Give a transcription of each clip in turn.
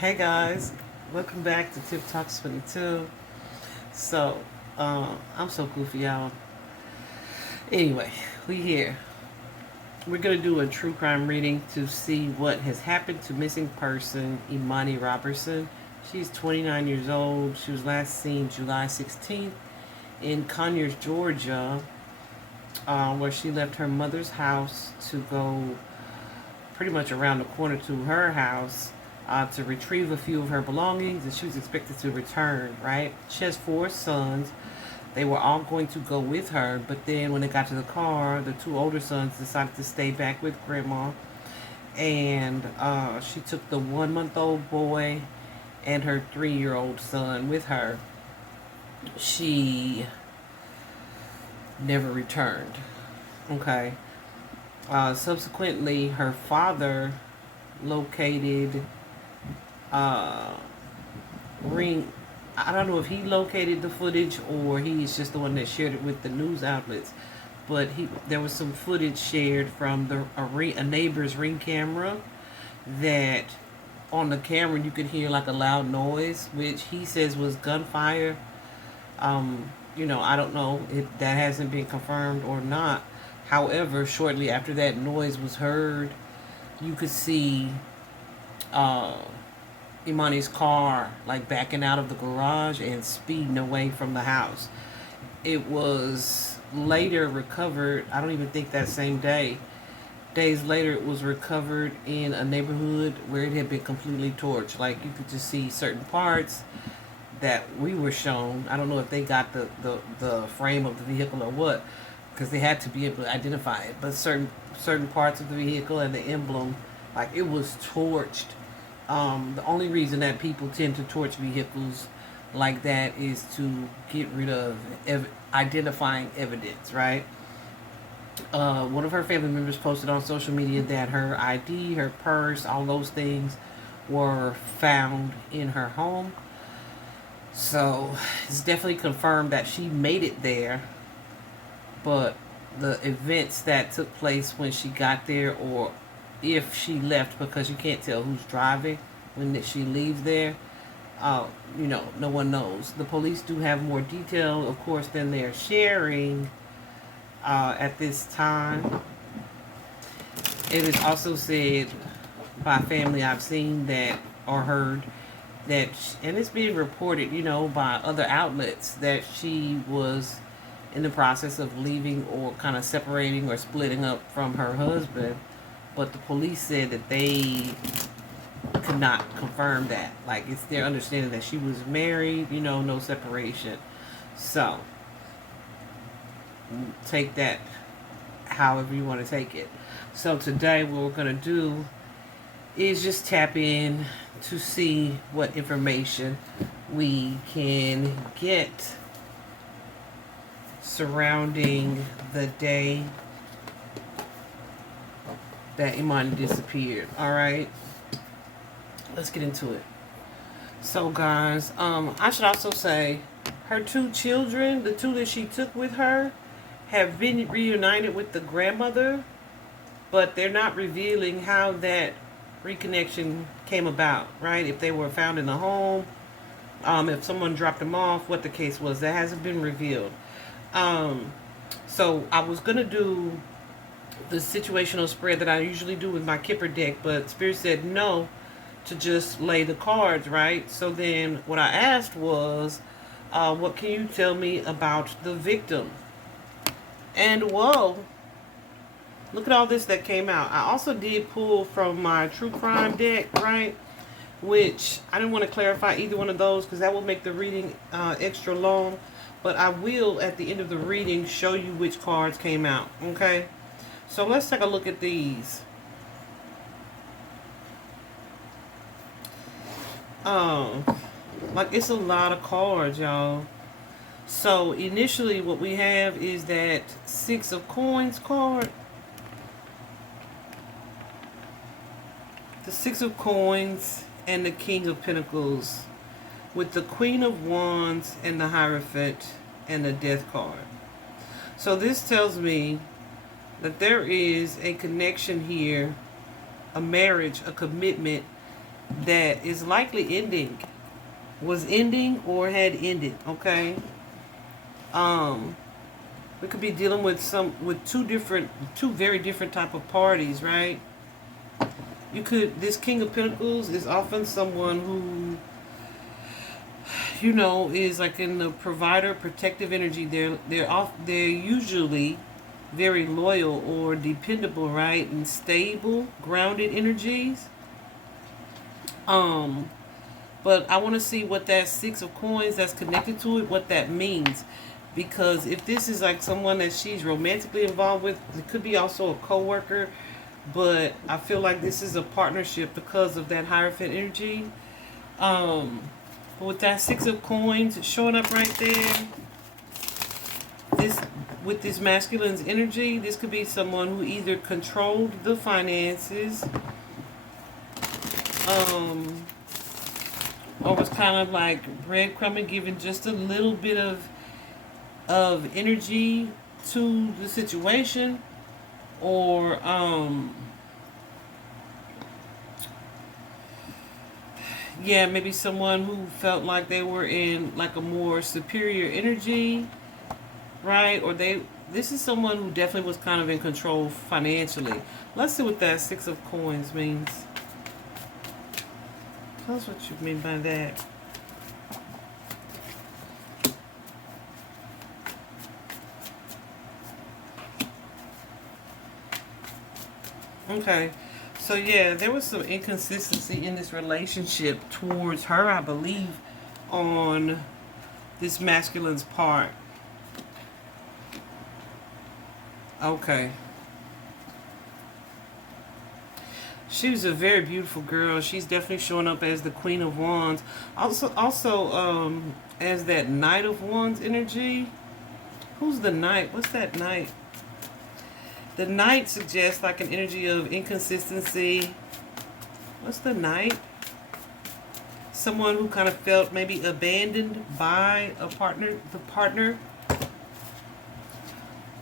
Hey guys, welcome back to Tip Talks 22. So, I'm so goofy, y'all. Anyway, we here. We're gonna do a true crime reading to see what has happened to missing person Imani Roberson. She's 29 years old. She was last seen July 16th in Conyers, Georgia, where she left her mother's house to go pretty much around the corner to her house to retrieve a few of her belongings, and she was expected to return, right? She has four sons. They were all going to go with her, but then when they got to the car, the two older sons decided to stay back with grandma, and she took the 1 month old boy and her 3 year old son with her. She never returned. Okay. Subsequently, her father located uh, ring. I don't know if he located the footage or he's just the one that shared it with the news outlets. But there was some footage shared from a neighbor's ring camera that on the camera you could hear like a loud noise, which he says was gunfire. I don't know if that hasn't been confirmed or not. However, shortly after that noise was heard, you could see uh, Imani's car like backing out of the garage and speeding away from the house. It was later recovered. I don't even think that same day. Days later, it was recovered in a neighborhood where it had been completely torched. Like you could just see certain parts that we were shown. I don't know if they got the frame of the vehicle or what, because they had to be able to identify it. But certain parts of the vehicle and the emblem, like it was torched. The only reason that people tend to torch vehicles like that is to get rid of identifying evidence, right? One of her family members posted on social media that her ID, her purse, all those things were found in her home. So it's definitely confirmed that she made it there, but the events that took place when she got there, or if she left, because you can't tell who's driving when she leaves there, no one knows. The police do have more detail, of course, than they're sharing at this time. It is also said by family I've seen that or heard that, and it's being reported, by other outlets, that she was in the process of leaving or kind of separating or splitting up from her husband. But the police said that they could not confirm that. Like, it's their understanding that she was married, no separation. So, take that however you want to take it. So, today, what we're going to do is just tap in to see what information we can get surrounding the day that Imani disappeared. All right, let's get into it. So, guys, I should also say her two children, the two that she took with her, have been reunited with the grandmother, but they're not revealing how that reconnection came about, right? If they were found in the home, if someone dropped them off, what the case was, that hasn't been revealed. So I was gonna do the situational spread that I usually do with my Kipper deck, but Spirit said no, to just lay the cards, right? So then what I asked was, what can you tell me about the victim? And whoa, look at all this that came out. I also did pull from my true crime deck, right? Which I didn't want to clarify either one of those because that will make the reading extra long. But I will, at the end of the reading, show you which cards came out, okay? So let's take a look at these. Like, it's a lot of cards, y'all. So initially what we have is that Six of Coins card. The Six of Coins and the King of Pentacles, with the Queen of Wands and the Hierophant and the Death card. So this tells me that there is a connection here, a marriage, a commitment that is likely ending, was ending or had ended. Okay. We could be dealing with two very different type of parties, right? This King of Pentacles is often someone who, is like in the provider, protective energy. They're usually very loyal or dependable, right? And stable, grounded energies. But I want to see what that Six of Coins that's connected to it, what that means. Because if this is like someone that she's romantically involved with, it could be also a co-worker. But I feel like this is a partnership because of that Hierophant energy. But with that Six of Coins showing up right there, with this masculine's energy, this could be someone who either controlled the finances, or was kind of like breadcrumbing, giving just a little bit of energy to the situation, or yeah, maybe someone who felt like they were in like a more superior energy, right? Or this is someone who definitely was kind of in control financially. Let's see what that Six of Coins means. Tell us what you mean by that. Okay. So yeah, there was some inconsistency in this relationship towards her, I believe, on this masculine's part. Okay. She was a very beautiful girl. She's definitely showing up as the Queen of Wands. Also, as that Knight of Wands energy. Who's the Knight? What's that Knight? The Knight suggests like an energy of inconsistency. What's the Knight? Someone who kind of felt maybe abandoned by the partner.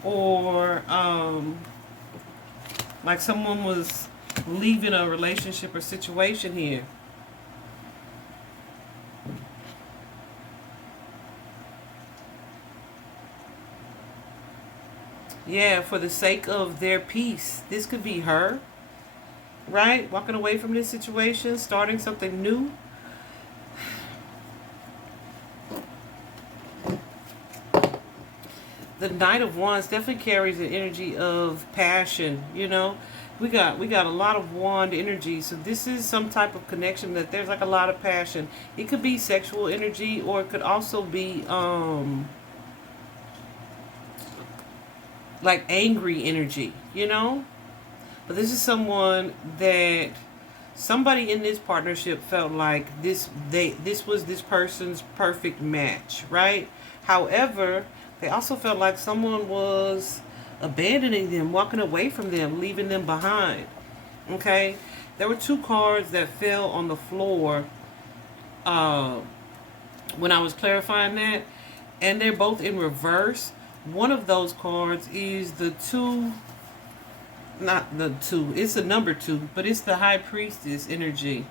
Or like someone was leaving a relationship or situation here. Yeah, for the sake of their peace. This could be her, right? Walking away from this situation, starting something new. The Knight of Wands definitely carries an energy of passion, We got a lot of wand energy, so this is some type of connection that there's like a lot of passion. It could be sexual energy, or it could also be like angry energy, But this is someone that somebody in this partnership felt like this was this person's perfect match, right? However, they also felt like someone was abandoning them, walking away from them, leaving them behind. Okay? There were two cards that fell on the floor when I was clarifying that, and they're both in reverse. One of those cards is the two, not the two, it's a number two, but it's the High Priestess energy.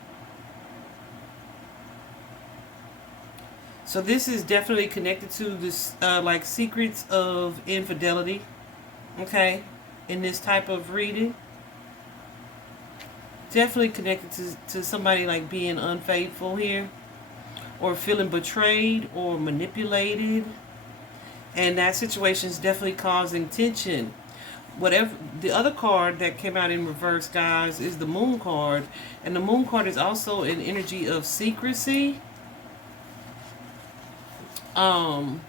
So this is definitely connected to this, like secrets of infidelity, okay, in this type of reading. Definitely connected to somebody like being unfaithful here, or feeling betrayed or manipulated. And that situation is definitely causing tension. Whatever the other card that came out in reverse, guys, is the Moon card. And the Moon card is also an energy of secrecy. But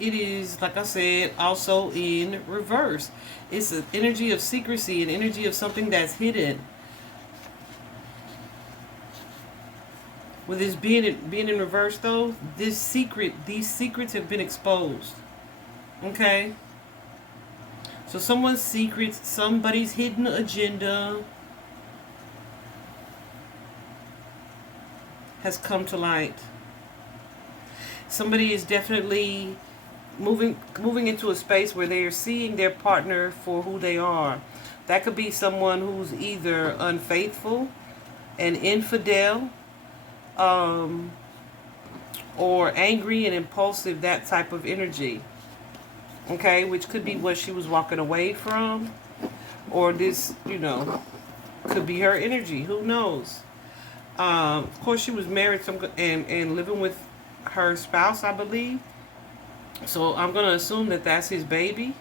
it is, like I said, also in reverse. It's an energy of secrecy, an energy of something that's hidden. With this being in reverse, though, these secrets have been exposed. Okay? So someone's secrets, somebody's hidden agenda has come to light. Somebody is definitely moving into a space where they are seeing their partner for who they are. That could be someone who's either unfaithful, an infidel, um, or angry and impulsive, that type of energy. Okay, which could be what she was walking away from, or this, could be her energy. Who knows? Of course, she was married and living with her spouse, I believe. So I'm gonna assume that that's his baby.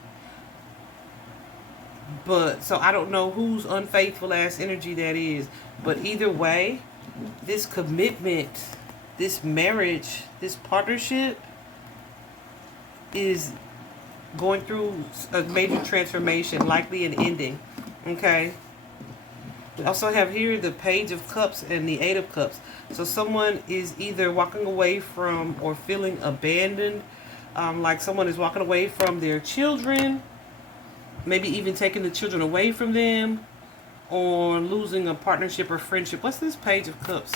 But so I don't know whose unfaithful ass energy that is. But either way, this commitment, this marriage, this partnership is going through a major transformation, likely an ending. Okay. We also have here the Page of Cups and the Eight of Cups. So someone is either walking away from or feeling abandoned, like someone is walking away from their children, maybe even taking the children away from them, or losing a partnership or friendship. What's this Page of Cups?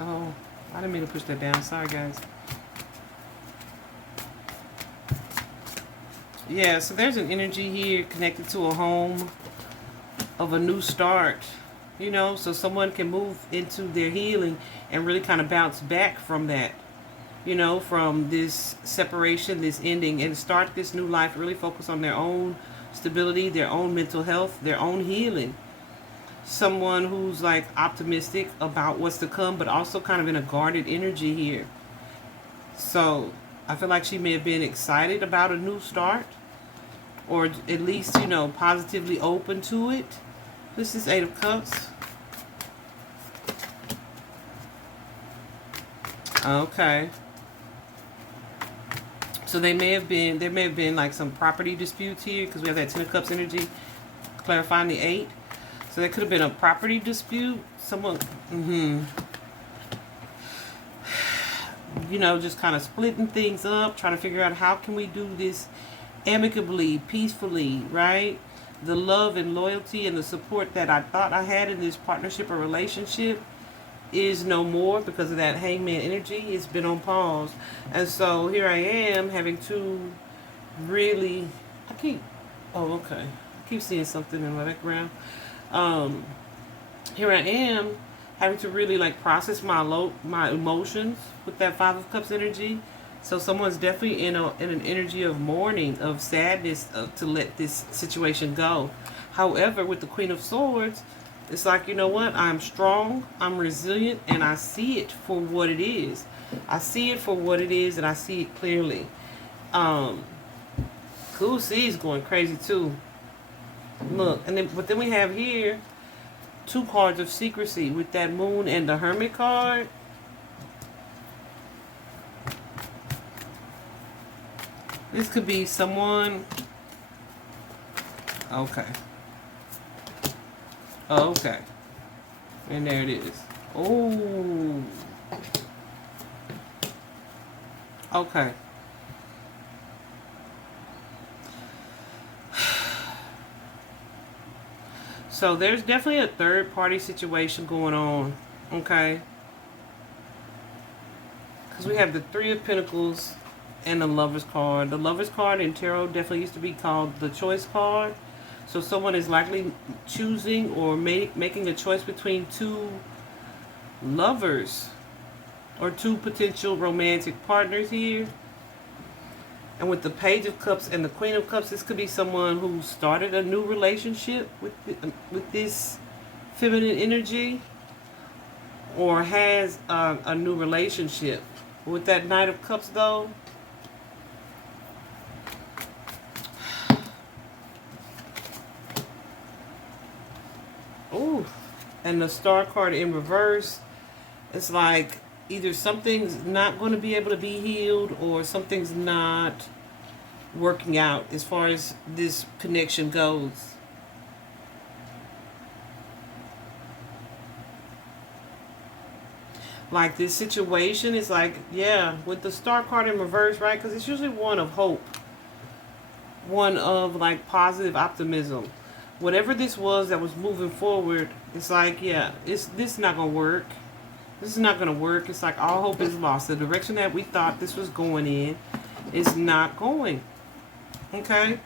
Oh, I didn't mean to push that down. Sorry, guys. Yeah, so there's an energy here connected to a home of a new start. So someone can move into their healing and really kind of bounce back from that, from this separation, this ending, and start this new life, really focus on their own stability, their own mental health, their own healing. Someone who's like optimistic about what's to come, but also kind of in a guarded energy here. So I feel like she may have been excited about a new start, or at least, positively open to it. This is Eight of Cups. Okay. So there may have been like some property disputes here, because we have that Ten of Cups energy clarifying the Eight. So there could have been a property dispute. Someone, just kind of splitting things up, trying to figure out how can we do this amicably, peacefully, right? The love and loyalty and the support that I thought I had in this partnership or relationship is no more because of that Hangman energy. It's been on pause. And so here I am having to really, I keep seeing something in my background. Here I am having to really like process my emotions with that Five of Cups energy. So someone's definitely in an energy of mourning, of sadness, to let this situation go. However, with the Queen of Swords, it's like, you know what? I'm strong, I'm resilient, and I see it for what it is. I see it for what it is, and I see it clearly. Cool C's going crazy too. Look, but then we have here two cards of secrecy with that Moon and the Hermit card. This could be someone. Okay. Okay. And there it is. Oh. Okay. So there's definitely a third party situation going on. Okay. Because we have the Three of Pentacles and the Lover's card. The Lover's card in tarot definitely used to be called the Choice card. So someone is likely choosing or making a choice between two lovers or two potential romantic partners here. And with the Page of Cups and the Queen of Cups, this could be someone who started a new relationship with this feminine energy, or has a new relationship. With that Knight of Cups, though, ooh, and the Star card in reverse, it's like either something's not going to be able to be healed, or something's not working out as far as this connection goes. Like this situation is like, yeah, with the Star card in reverse, right? Because it's usually one of hope, one of like positive optimism. Whatever this was that was moving forward, it's like, yeah, this not gonna work. This is not going to work. It's like all hope is lost. The direction that we thought this was going in is not going. Okay?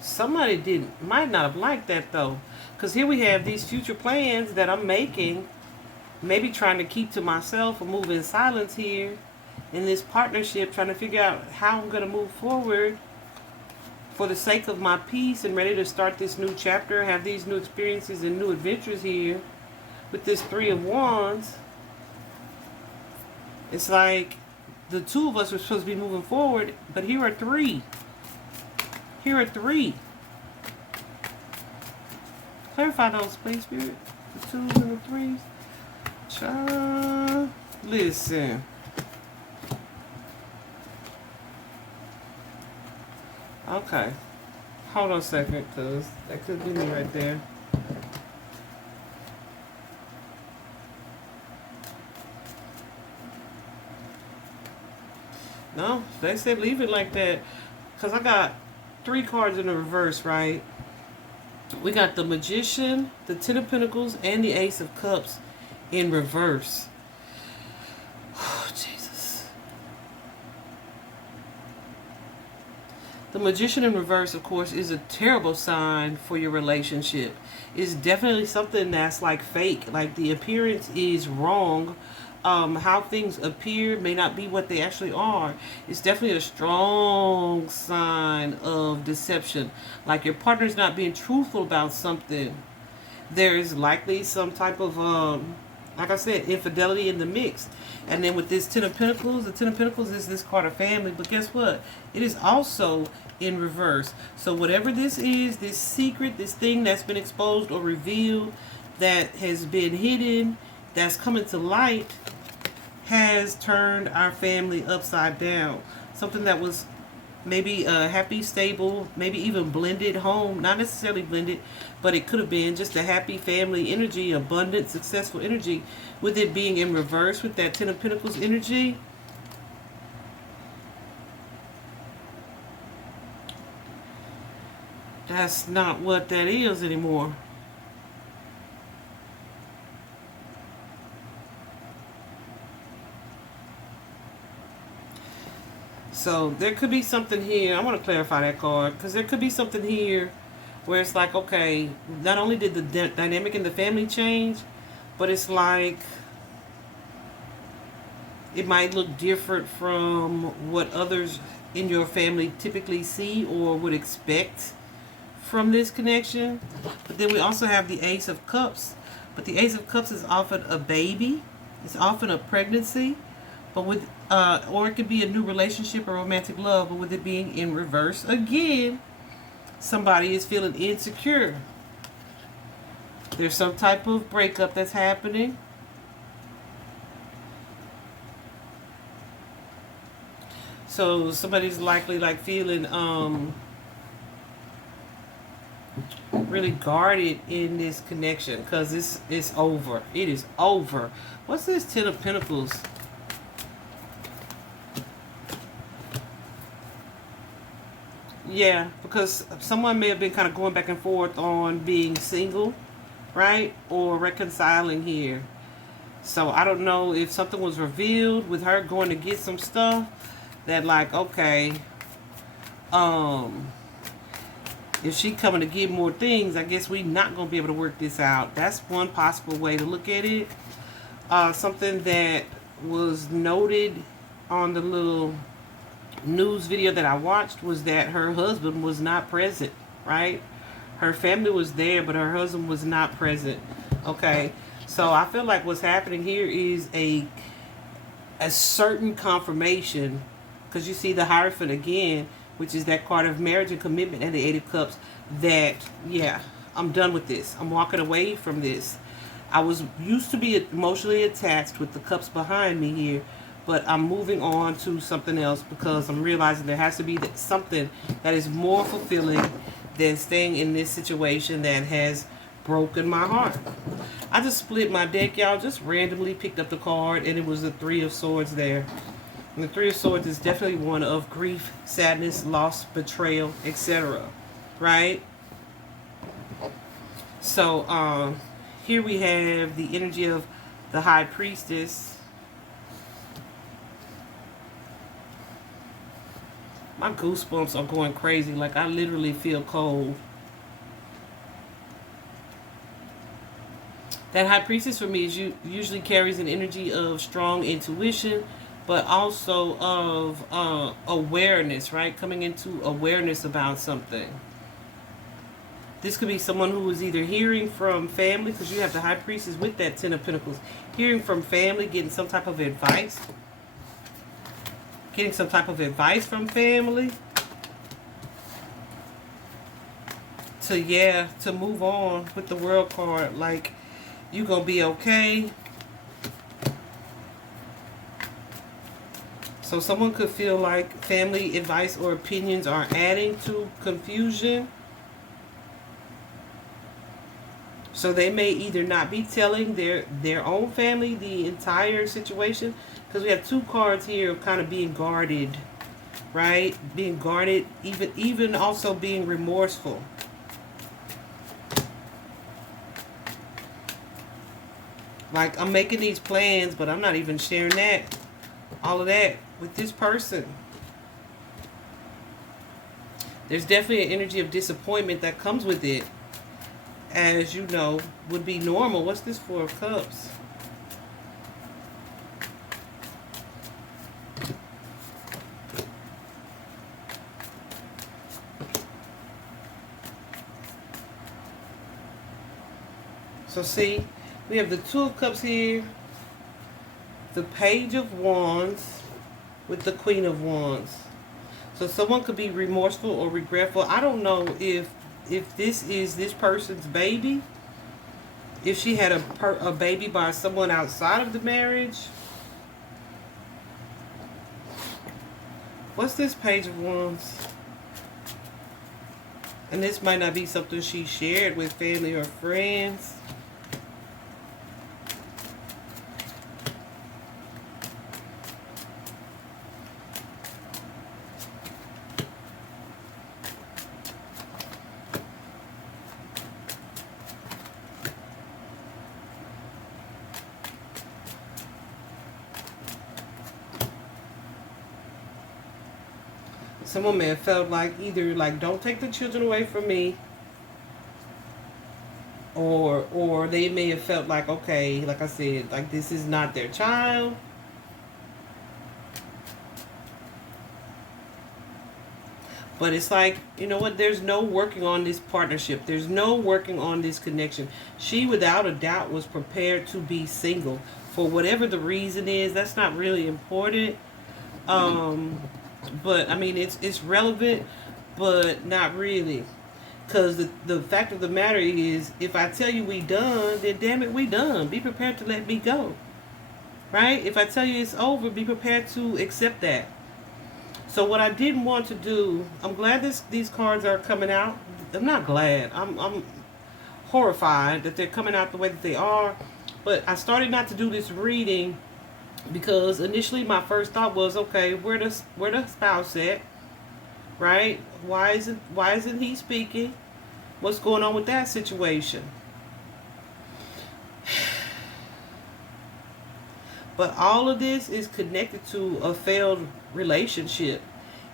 Somebody might not have liked that though. Because here we have these future plans that I'm making. Maybe trying to keep to myself or move in silence here. In this partnership, trying to figure out how I'm going to move forward for the sake of my peace and ready to start this new chapter, have these new experiences and new adventures here with this Three of Wands. It's like the two of us are supposed to be moving forward, but here are three. Here are three. Clarify those, please, Spirit. The twos and the threes. Child, listen. Okay. Hold on a second, because that could be me right there. No, they said leave it like that. Because I got 3 cards in the reverse, right? We got the Magician, the Ten of Pentacles, and the Ace of Cups in reverse. Oh, Jesus. The Magician in reverse, of course, is a terrible sign for your relationship. It's definitely something that's like fake. Like the appearance is wrong. How things appear may not be what they actually are. It's definitely a strong sign of deception. Like your partner's not being truthful about something. There is likely some type of, like I said, infidelity in the mix. And then with this Ten of Pentacles, the Ten of Pentacles is this card of family. But guess what? It is also in reverse. So whatever this is, this secret, this thing that's been exposed or revealed, that has been hidden, that's coming to light, has turned our family upside down. Something that was maybe a happy, stable, maybe even blended home. Not necessarily blended, but it could have been just a happy family energy, abundant, successful energy. With it being in reverse with that Ten of Pentacles energy, that's not what that is anymore. So there could be something here. I want to clarify that card because there could be something here where it's like, okay, not only did the dynamic in the family change, but it's like it might look different from what others in your family typically see or would expect from this connection. But then we also have the Ace of Cups. But the Ace of Cups is often a baby. It's often a pregnancy. But with, or it could be a new relationship or romantic love. But with it being in reverse, again, somebody is feeling insecure. There's some type of breakup that's happening. So somebody's likely like feeling really guarded in this connection because it's over. It is over. What's this Ten of Pentacles? Yeah, because someone may have been kind of going back and forth on being single, right? Or reconciling here. So I don't know if something was revealed with her going to get some stuff that like, okay, if she coming to get more things, I guess we not going to be able to work this out. That's one possible way to look at it. Something that was noted on the little news video that I watched was that her husband was not present, right? Her family was there, but her husband was not present. Okay, so I feel like what's happening here is a certain confirmation, because you see the Hierophant again, which is that card of marriage and commitment, and the Eight of Cups, that, yeah, I'm done with this. I'm walking away from this. I was used to be emotionally attached with the cups behind me here, but I'm moving on to something else because I'm realizing there has to be something that is more fulfilling than staying in this situation that has broken my heart. I just split my deck, y'all. Just randomly picked up the card, and it was the Three of Swords there. And the Three of Swords is definitely one of grief, sadness, loss, betrayal, etc. Right? So here we have the energy of the High Priestess. My goosebumps are going crazy. Like, I literally feel cold. That High Priestess for me is usually carries an energy of strong intuition, but also of awareness, right? Coming into awareness about something. This could be someone who is either hearing from family, because you have the High Priestess with that Ten of Pentacles, hearing from family, getting some type of advice, from family, to move on with the World card. Like, you gonna be okay. So someone could feel like family advice or opinions are adding to confusion. So they may either not be telling their own family the entire situation, because we have two cards here of kind of being guarded, right? Being guarded, even also being remorseful. Like, I'm making these plans, but I'm not even sharing all of that with this person. There's definitely an energy of disappointment that comes with it, as you know, would be normal. What's this Four of Cups? So see, we have the Two of Cups here, the Page of Wands with the Queen of Wands. So someone could be remorseful or regretful. I don't know if this is this person's baby, if she had a baby by someone outside of the marriage. What's this Page of Wands? And this might not be something she shared with family or friends. Someone may have felt like either like, don't take the children away from me, or they may have felt like, okay, like I said, like this is not their child. But it's like, you know what, there's no working on this partnership. There's no working on this connection. She, without a doubt, was prepared to be single. For whatever the reason is, that's not really important. But, I mean, it's relevant, but not really. Because the fact of the matter is, if I tell you we done, then damn it, we done. Be prepared to let me go. Right? If I tell you it's over, be prepared to accept that. So what I didn't want to do, I'm glad these cards are coming out. I'm not glad. I'm horrified that they're coming out the way that they are. But I started not to do this reading because initially my first thought was, okay, where the spouse at? Right? Why isn't he speaking? What's going on with that situation? But all of this is connected to a failed relationship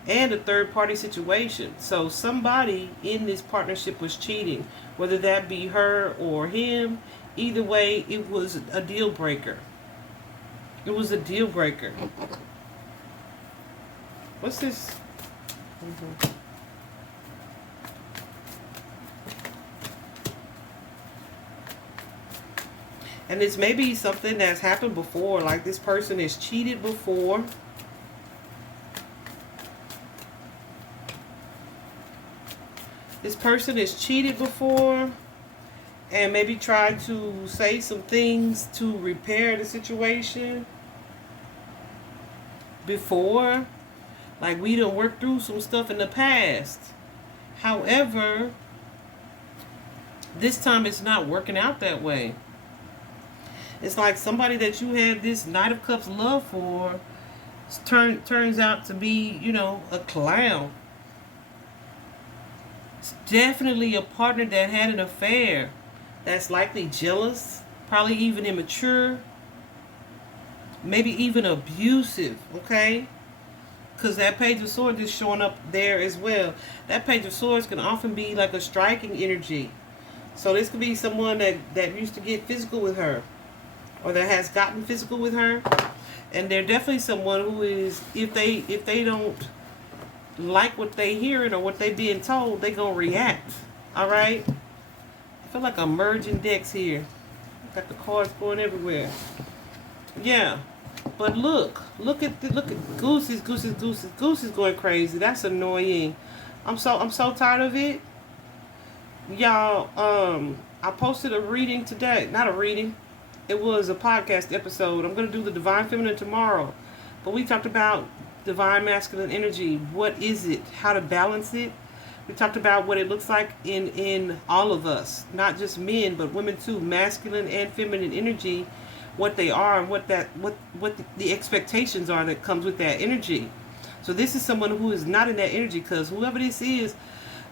and a third party situation. So somebody in this partnership was cheating, whether that be her or him. Either way, it was a deal breaker. It was a deal breaker. What's this? And it's maybe something that's happened before, like this person has cheated before. This person has cheated before and maybe tried to say some things to repair the situation before. Like, we done worked through some stuff in the past. However, this time it's not working out that way. It's like somebody that you had this Knight of Cups love for turns out to be, you know, a clown. It's definitely a partner that had an affair. that's likely jealous, probably even immature, maybe even abusive, okay? Because that Page of Swords is showing up there as well. That Page of Swords can often be like a striking energy. So this could be someone that used to get physical with her, or that has gotten physical with her. And they're definitely someone who is, if they don't like what they hearing or what they being told, they gonna react. All right. I feel like I'm merging decks here. Got the cards going everywhere. Yeah. But look at Goose is going crazy. That's annoying. I'm so tired of it. Y'all, I posted a reading today. Not a reading. It was a podcast episode. I'm gonna do the Divine Feminine tomorrow. But we talked about divine masculine energy. What is it? How to balance it. We talked about what it looks like in all of us, not just men, but women too. Masculine and feminine energy, what they are, and what the expectations are that comes with that energy. So this is someone who is not in that energy, because whoever this is,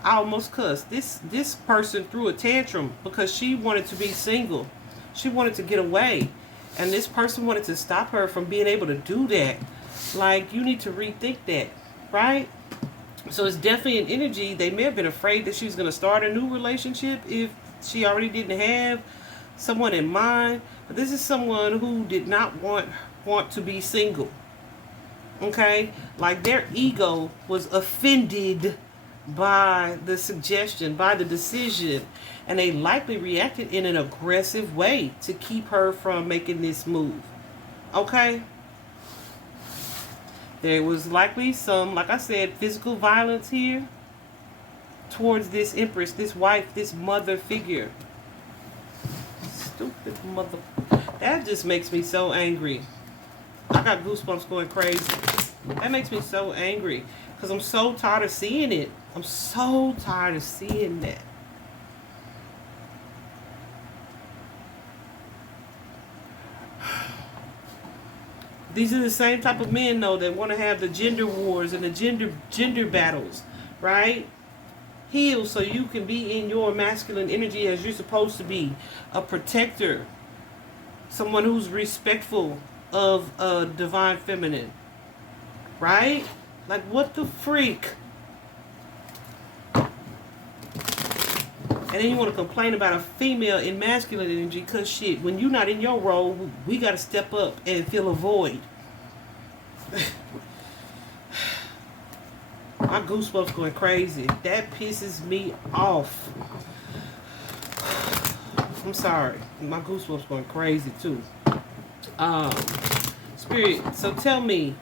I almost cussed. This person threw a tantrum because she wanted to be single. She wanted to get away, and this person wanted to stop her from being able to do that. Like, you need to rethink that, right? So it's definitely an energy. They may have been afraid that she was going to start a new relationship if she already didn't have someone in mind. But this is someone who did not want to be single. Okay? Like, their ego was offended by the suggestion, by the decision, and they likely reacted in an aggressive way to keep her from making this move. Okay? There was likely some, like I said, physical violence here towards this empress, this wife, this mother figure. Stupid mother. That just makes me so angry. I got goosebumps going crazy. That makes me so angry because I'm so tired of seeing it. I'm so tired of seeing that. These are the same type of men, though, that want to have the gender wars and the gender battles, right? Heal so you can be in your masculine energy as you're supposed to be. A protector. Someone who's respectful of a divine feminine. Right? Like, what the freak? And then you want to complain about a female in masculine energy, because shit, when you're not in your role, we got to step up and fill a void. My goosebumps going crazy. That pisses me off. I'm sorry. My goosebumps going crazy too. Spirit, so tell me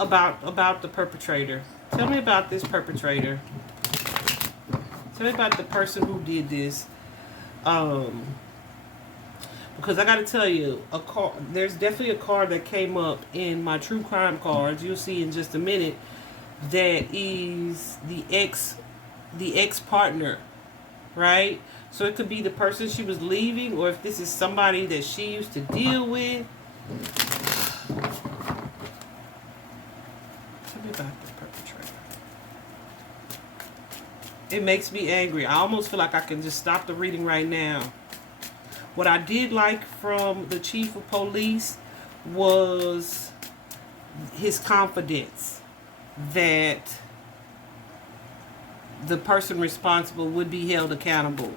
about the perpetrator. Tell me about this perpetrator. Tell me about the person who did this. Because I got to tell you, there's definitely a card that came up in my true crime cards. You'll see in just a minute. That is the ex partner, right? So it could be the person she was leaving, or if this is somebody that she used to deal with. Tell me about the perpetrator. It makes me angry. I almost feel like I can just stop the reading right now. What I did like from the chief of police was his confidence that the person responsible would be held accountable.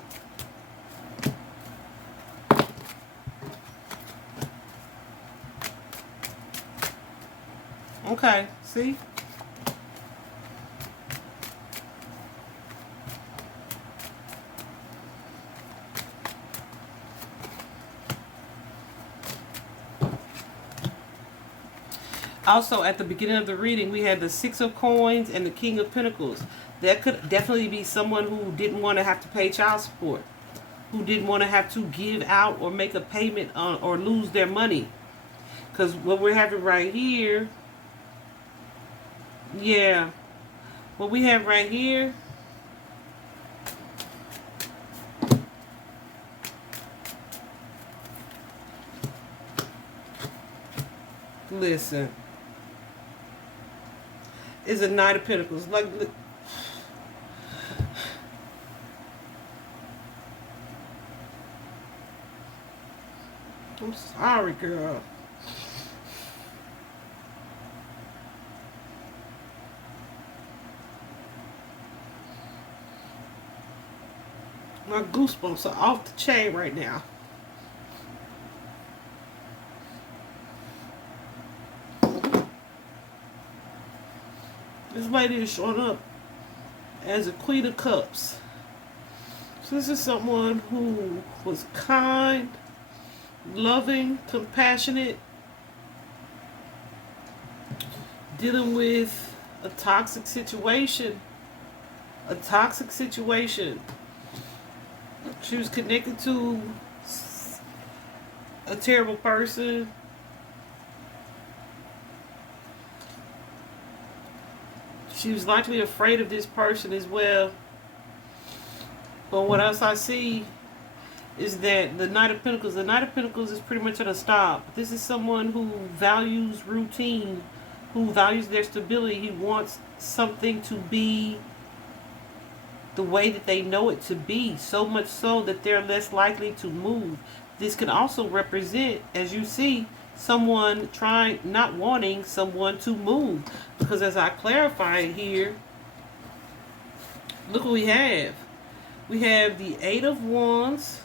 Okay, see? Also, at the beginning of the reading, we had the Six of Coins and the King of Pentacles. That could definitely be someone who didn't want to have to pay child support, who didn't want to have to give out or make a payment on, or lose their money. Because what we're having right here, yeah, what we have right here, listen, is a Knight of Pentacles. Like, I'm sorry, girl. My goosebumps are off the chain right now. This lady is showing up as a Queen of Cups. So this is someone who was kind, loving, compassionate, dealing with a toxic situation. A toxic situation. She was connected to a terrible person. She was likely afraid of this person as well. But what else I see is that the Knight of Pentacles is pretty much at a stop. This is someone who values routine, who values their stability. He wants something to be the way that they know it to be, so much so that they're less likely to move. This can also represent, as you see, someone not wanting someone to move. Because as I clarify here, look what we have. We have the Eight of Wands,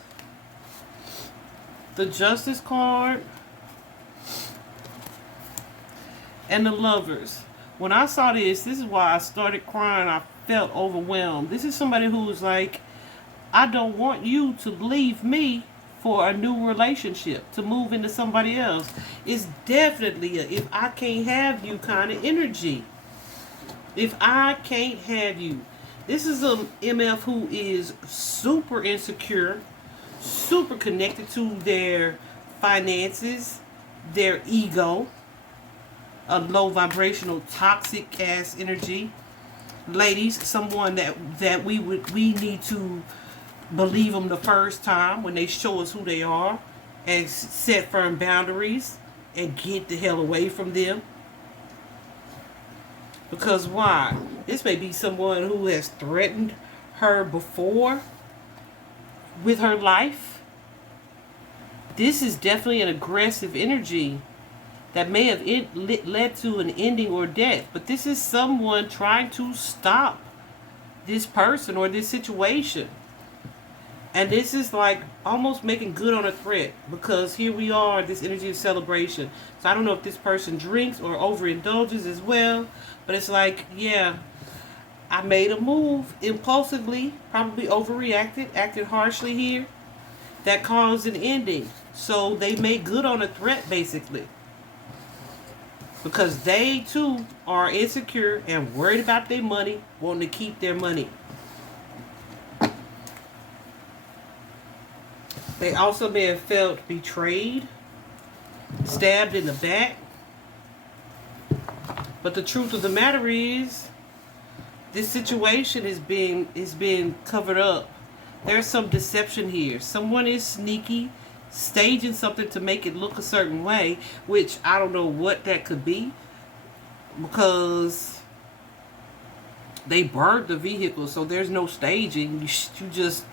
the Justice card, and the Lovers. When I saw this is why I started crying. I felt overwhelmed. This is somebody who's like, I don't want you to leave me for a new relationship, to move into somebody else. It's definitely a if I can't have you kind of energy. If I can't have you. This is a MF who is super insecure, super connected to their finances, their ego, a low vibrational toxic ass energy. Ladies, someone that we need to believe them the first time when they show us who they are, and set firm boundaries and get the hell away from them. Because why? This may be someone who has threatened her before with her life. This is definitely an aggressive energy that may have led to an ending or death. But this is someone trying to stop this person or this situation. And this is like almost making good on a threat. Because here we are, this energy of celebration. So I don't know if this person drinks or overindulges as well. But it's like, yeah, I made a move impulsively, probably overreacted, acted harshly here. That caused an ending. So they made good on a threat, basically. Because they, too, are insecure and worried about their money, wanting to keep their money. They also may have felt betrayed, stabbed in the back. But the truth of the matter is, this situation is being covered up. There's some deception here. Someone is sneaky, staging something to make it look a certain way, which I don't know what that could be, because they burned the vehicle, so there's no staging. You just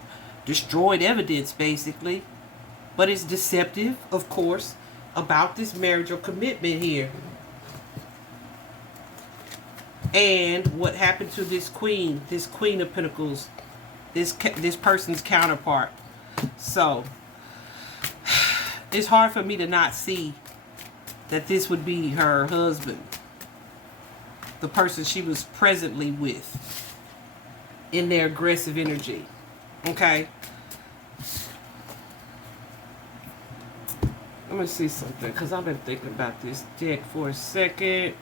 destroyed evidence, basically. But it's deceptive, of course, about this marriage or commitment here. And what happened to this Queen of Pentacles, this person's counterpart. So it's hard for me to not see that this would be her husband, the person she was presently with in their aggressive energy. Okay? Let me see something, because I've been thinking about this deck for a second.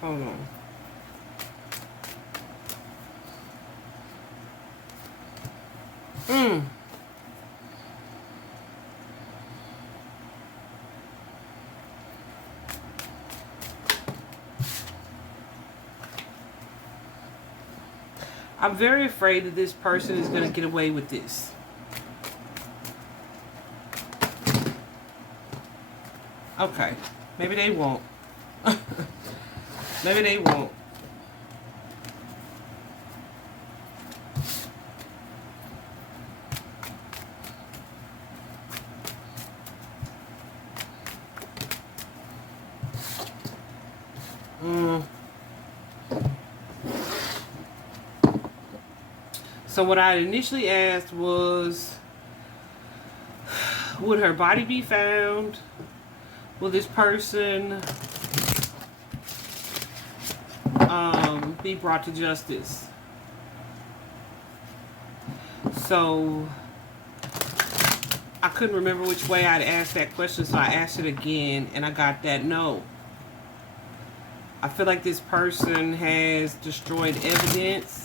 Hold on. I'm very afraid that this person is going to get away with this. Okay. Maybe they won't. Maybe they won't. So what I initially asked was, would her body be found? Will this person be brought to justice? So I couldn't remember which way I'd asked that question, so I asked it again, and I got that no. I feel like this person has destroyed evidence,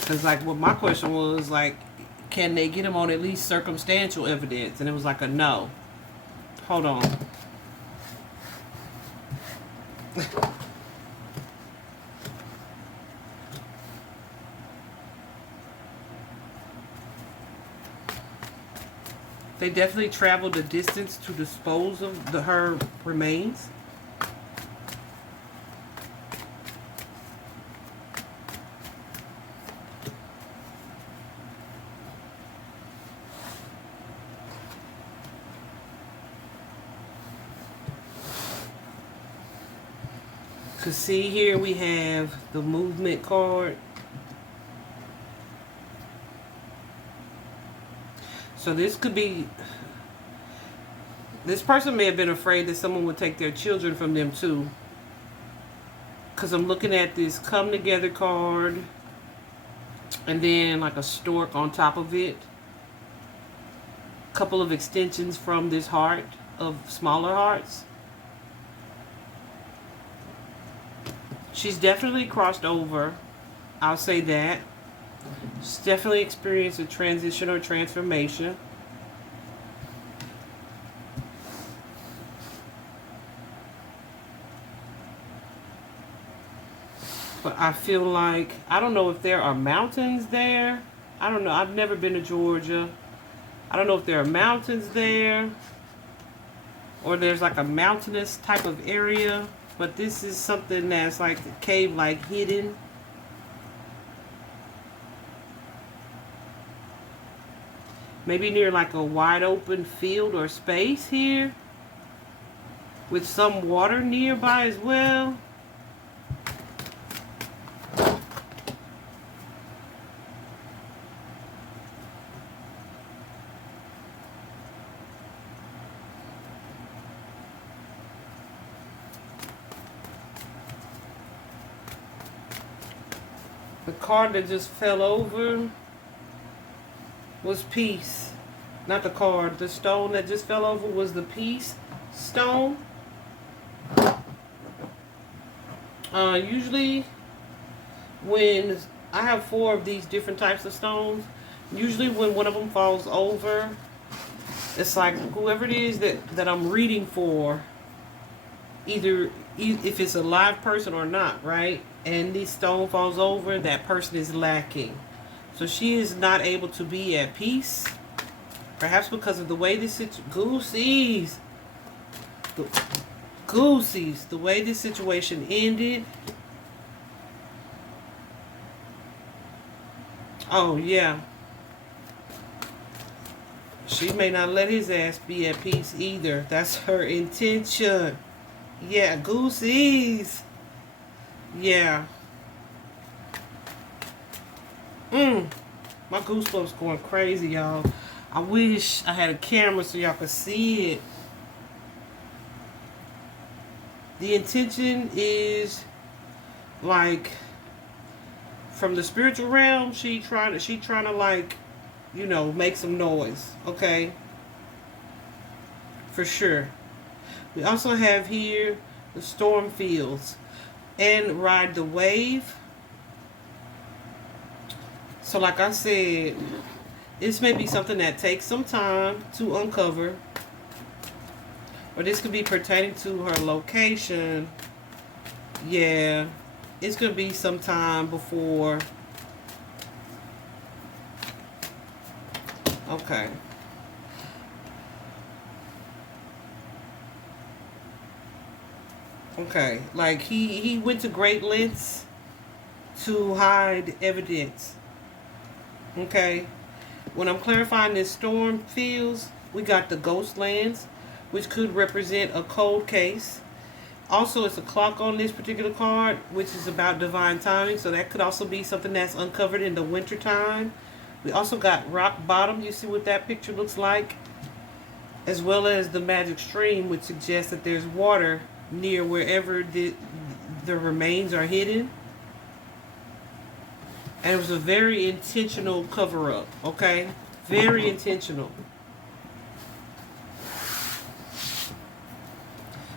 because like what my question was, like, can they get him on at least circumstantial evidence? And it was like a no. Hold on. They definitely traveled a distance to dispose of her remains. Because see here we have the movement card. So this could be, this person may have been afraid that someone would take their children from them too. Because I'm looking at this come together card, and then like a stork on top of it. Couple of extensions from this heart of smaller hearts. She's definitely crossed over. I'll say that. She's definitely experienced a transition or transformation. But I feel like, I don't know if there are mountains there. I don't know. I've never been to Georgia. I don't know if there are mountains there, or there's like a mountainous type of area. But this is something that's like cave-like hidden. Maybe near like a wide open field or space here, with some water nearby as well. The card that just fell over was peace. Not the card. The stone that just fell over was the peace stone. Usually when I have 4 of these different types of stones, usually when one of them falls over, it's like whoever it is that I'm reading for, either if it's a live person or not, right? And this stone falls over, that person is lacking. So she is not able to be at peace. Perhaps because of the way this goosies, the way this situation ended. Oh yeah. She may not let his ass be at peace either. That's her intention. Yeah, goosies. Yeah. My goosebumps going crazy, y'all. I wish I had a camera so y'all could see it. The intention is like from the spiritual realm. She trying to like, you know, make some noise. Okay. For sure. We also have here the storm fields and ride the wave. So like I said, this may be something that takes some time to uncover. Or this could be pertaining to her location. Yeah. It's going to be some time before. Okay. Okay. Like he went to great lengths to hide evidence. Okay. When I'm clarifying this storm fields, we got the ghost lands, which could represent a cold case. Also, it's a clock on this particular card, which is about divine timing. So that could also be something that's uncovered in the winter time We also got rock bottom. You see what that picture looks like? As well as the magic stream, which suggests that there's water near wherever the remains are hidden. And it was a very intentional cover-up, okay? Very intentional.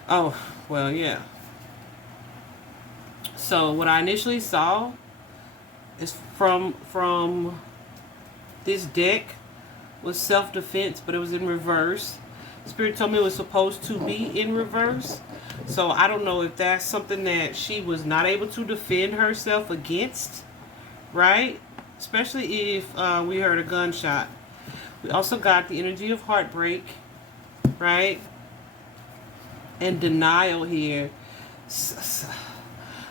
Oh, well, yeah. So what I initially saw is from this deck was self-defense, but it was in reverse. Spirit told me it was supposed to be in reverse. So I don't know if that's something that she was not able to defend herself against, right? Especially if we heard a gunshot. We also got the energy of heartbreak, right? And denial here.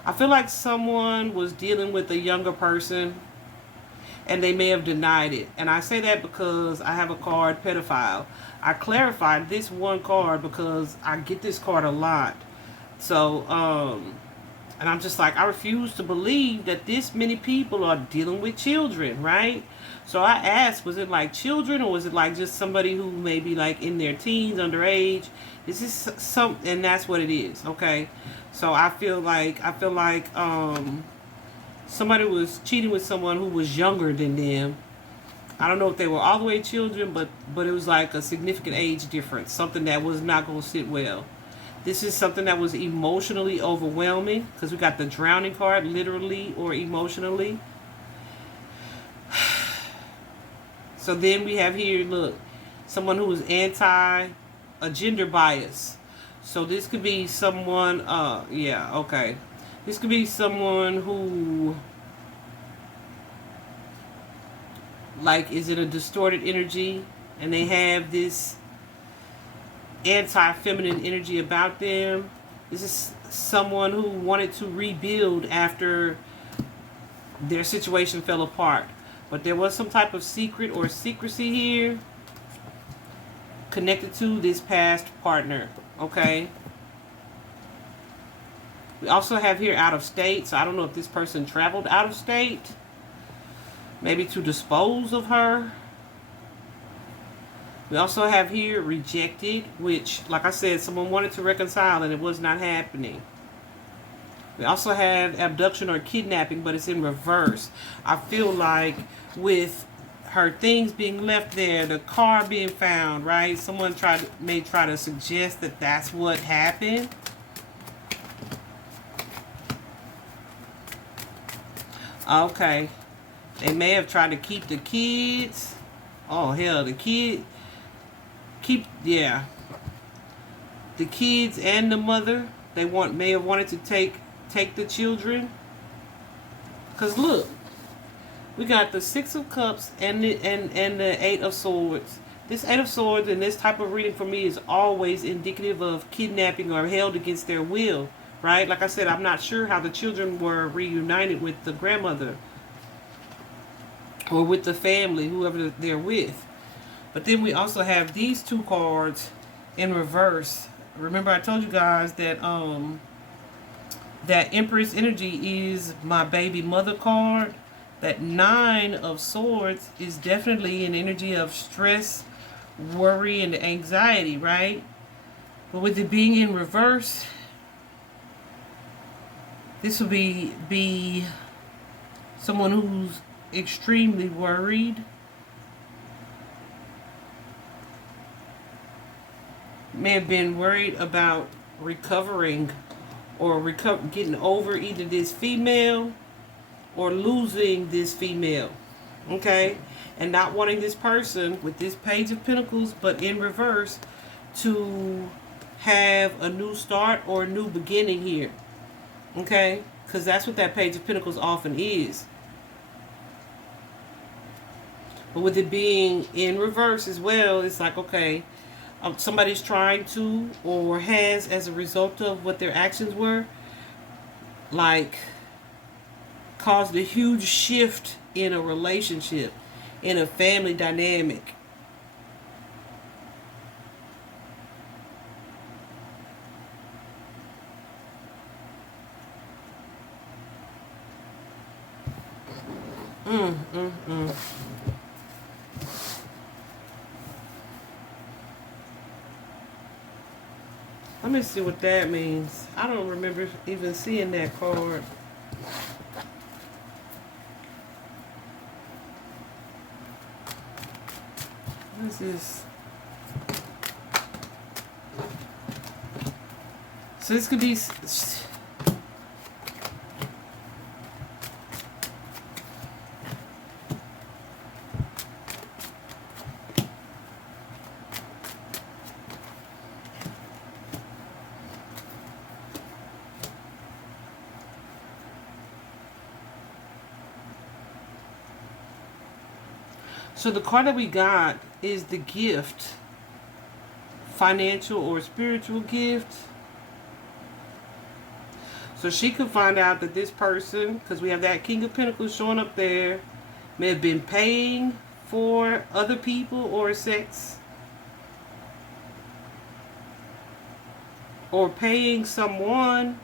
I feel like someone was dealing with a younger person and they may have denied it. And I say that because I have a card, pedophile. I clarified this one card because I get this card a lot. So, and I'm just like, I refuse to believe that this many people are dealing with children, right? So I asked, was it like children or was it like just somebody who may be like in their teens, underage? This is some, and that's what it is, okay? So I feel like somebody was cheating with someone who was younger than them. I don't know if they were all the way children, but it was like a significant age difference, something that was not going to sit well. This is something that was emotionally overwhelming because we got the drowning card, literally or emotionally. So then we have here, look, someone who is anti a gender bias. So this could be someone, yeah, okay. This could be someone who, like, is in a distorted energy and they have this anti-feminine energy about them. This is someone who wanted to rebuild after their situation fell apart. But there was some type of secret or secrecy here connected to this past partner, okay? We also have here out of state, so I don't know if this person traveled out of state, maybe to dispose of her. We also have here rejected, which, like I said, someone wanted to reconcile and it was not happening. We also have abduction or kidnapping, but it's in reverse. I feel like with her things being left there, the car being found, right? Someone may try to suggest that that's what happened. Okay. They may have tried to keep the kids. Oh, hell, the kid. Yeah. The kids and the mother. They may have wanted to take the children. Because look. We got the Six of Cups and the Eight of Swords. This Eight of Swords and this type of reading for me is always indicative of kidnapping or held against their will, right? Like I said, I'm not sure how the children were reunited with the grandmother or with the family, whoever they're with. But then we also have these two cards in reverse. Remember I told you guys that that Empress energy is my baby mother card. That Nine of Swords is definitely an energy of stress, worry, and anxiety, right? But with it being in reverse, this would be someone who's extremely worried. May have been worried about recovering or getting over either this female or losing this female, okay? And not wanting this person with this Page of Pentacles, but in reverse, to have a new start or a new beginning here, okay? Because that's what that Page of Pentacles often is. But with it being in reverse as well, it's like, okay, somebody's trying to or has, as a result of what their actions were, like, caused a huge shift in a relationship, in a family dynamic. me see what that means. I don't remember even seeing that card. What is this? So this could be... So the card that we got is the gift. Financial or spiritual gift. So she could find out that this person, because we have that King of Pentacles showing up there, may have been paying for other people or sex. Or paying someone.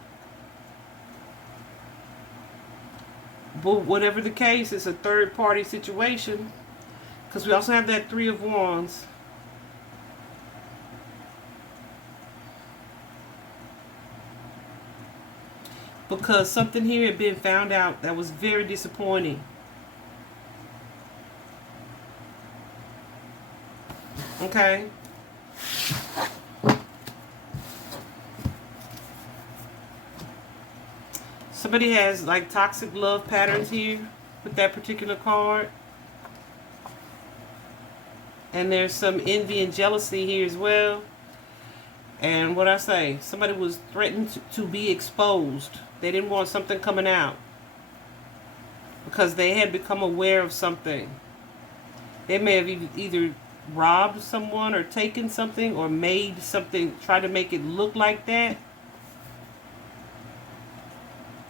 But whatever the case, it's a third party situation. Because we also have that Three of Wands. Because something here had been found out that was very disappointing. Okay. Somebody has like toxic love patterns here with that particular card. And there's some envy and jealousy here as well. And what I say, somebody was threatened to be exposed. They didn't want something coming out. Because they had become aware of something. They may have either robbed someone or taken something or made something, tried to make it look like that.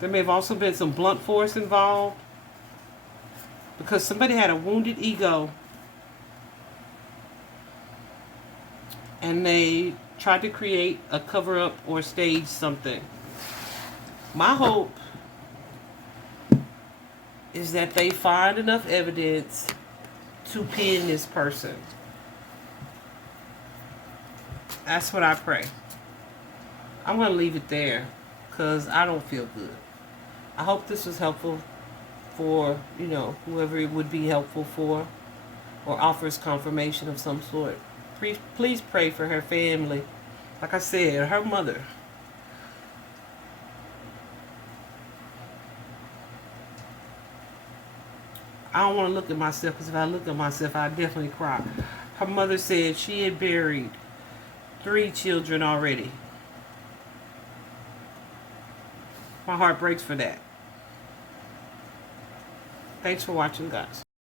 There may have also been some blunt force involved. Because somebody had a wounded ego. And they tried to create a cover-up or stage something. My hope is that they find enough evidence to pin this person. That's what I pray. I'm going to leave it there because I don't feel good. I hope this was helpful for, you know, whoever it would be helpful for or offers confirmation of some sort. Please pray for her family. Like I said, her mother. I don't want to look at myself because if I look at myself, I definitely cry. Her mother said she had buried 3 children already. My heart breaks for that. Thanks for watching, guys.